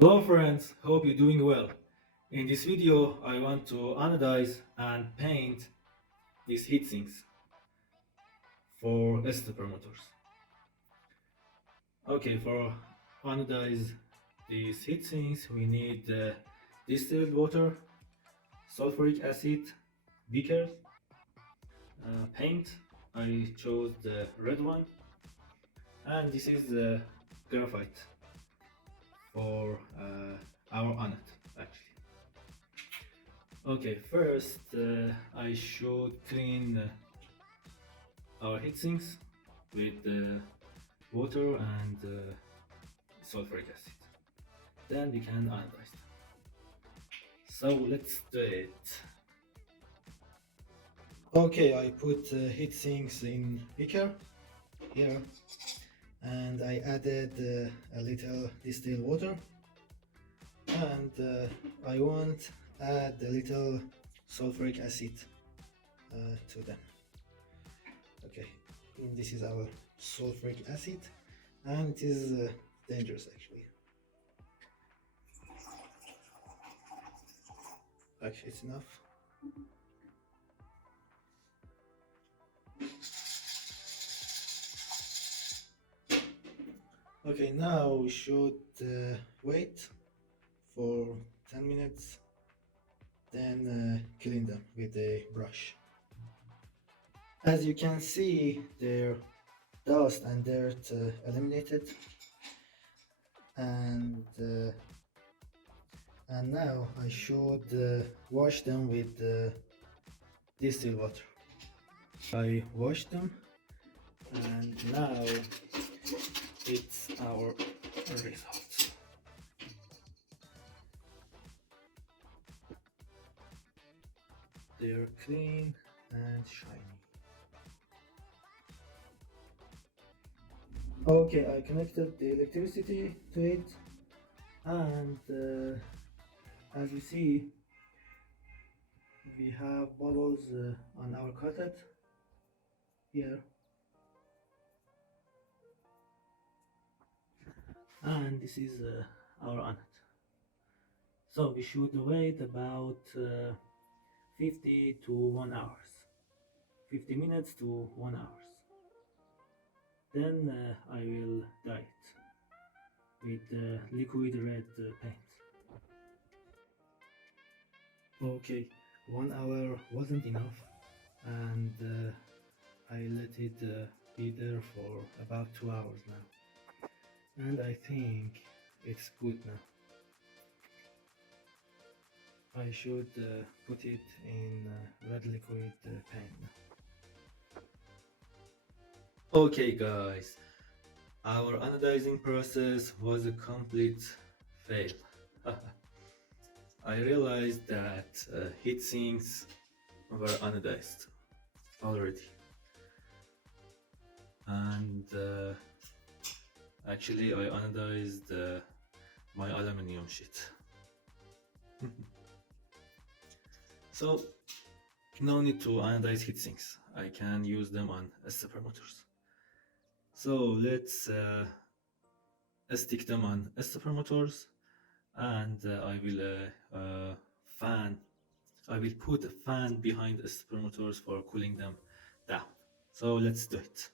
Hello friends, hope you're doing well. In this video I want to anodize and paint these heatsinks for stepper motors. Okay, for anodize these heatsinks we need distilled water, sulfuric acid, beakers, paint. I chose the red one, and this is the graphite for our anode actually. Okay, first I should clean our heatsinks with water and sulfuric acid. Then we can anodize them. So let's do it. Okay, I put heatsinks in beaker here, and I added a little distilled water, and I want add a little sulfuric acid to them. Okay, this is our sulfuric acid, and it is dangerous actually. Actually, it's enough. Okay, now we should wait for 10 minutes, then clean them with a brush. As you can see, their dust and dirt eliminated, and now I should wash them with distilled water. I washed them, and now it's our result. They're clean and shiny. Okay, I connected the electricity to it, and as you see, we have bubbles on our cutout here, and this is our anode. So we should wait about 50 to 1 hours, 50 minutes to 1 hours. Then I will dye it with liquid red paint. Okay, 1 hour wasn't enough, and I let it be there for about 2 hours now, and I think it's good now. I should put it in red liquid paint now. Okay guys, our anodizing process was a complete fail. I realized that heatsinks were anodized already, and actually I anodized my aluminum sheet. So no need to anodize heatsinks, I can use them on stepper motors. So let's stick them on stepper motors, and I will put a fan behind the stepper motors for cooling them down. So let's do it.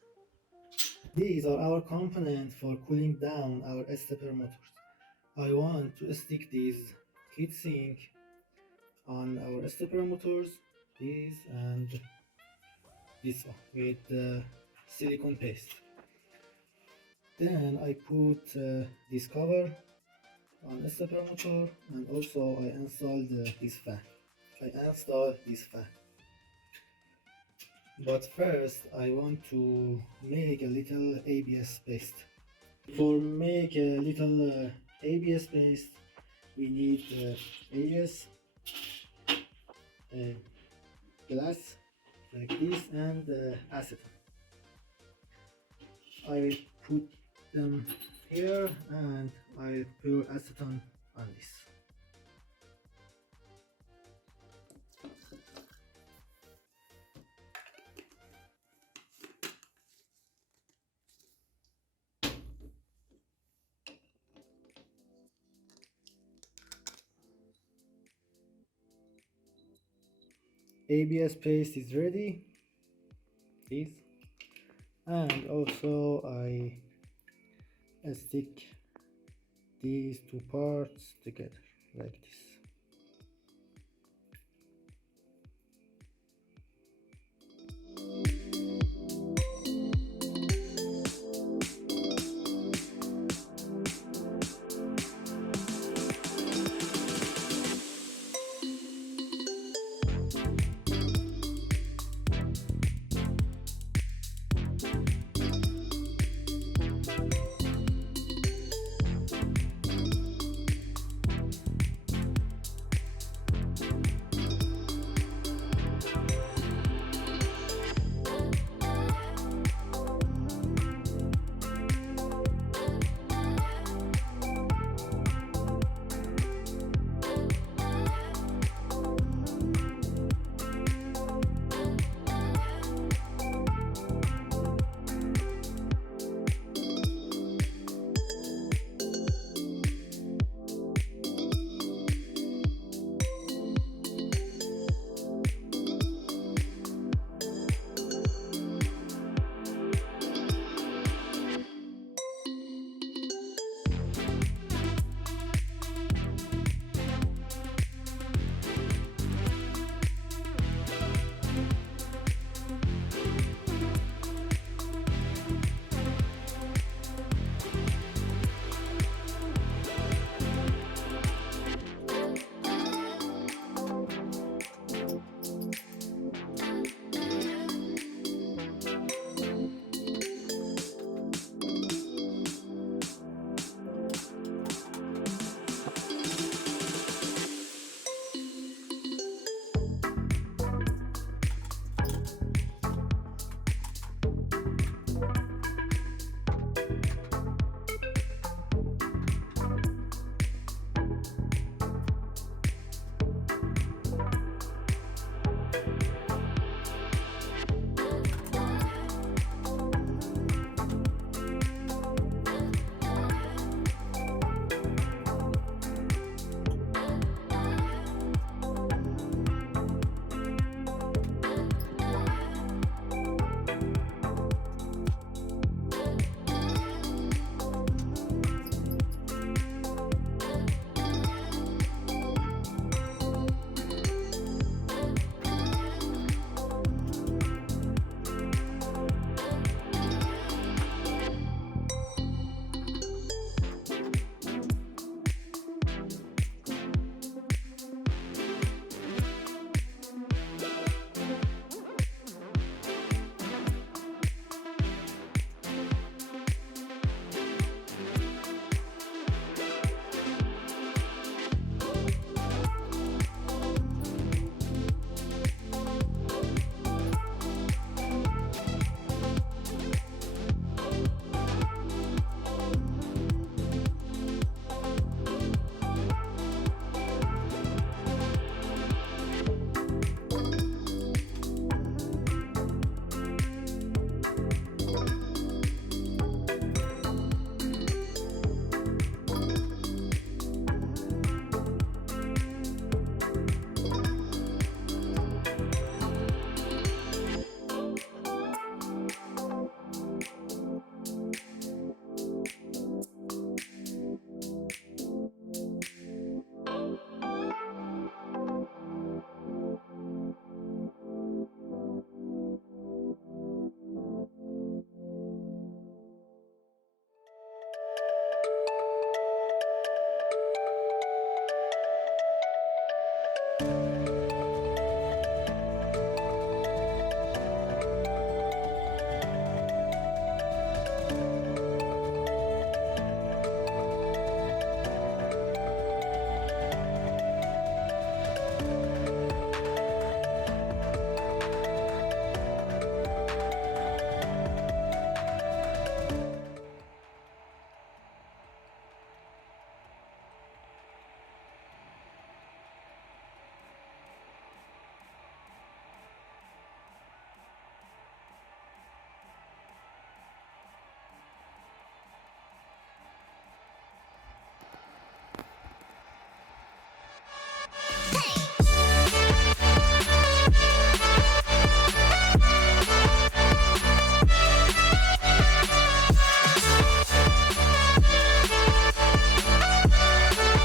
These are our components for cooling down our stepper motors. I want to stick these heatsink on our stepper motors, these and this one, with silicone paste. Then I put this cover on the stepper motor, and also I installed this fan. But first I want to make a little ABS paste. For make a little ABS paste, we need ABS, glass like this, and acetone. I will put them here, and I pour acetone on this. ABS paste is ready, this, and also I stick these two parts together like this.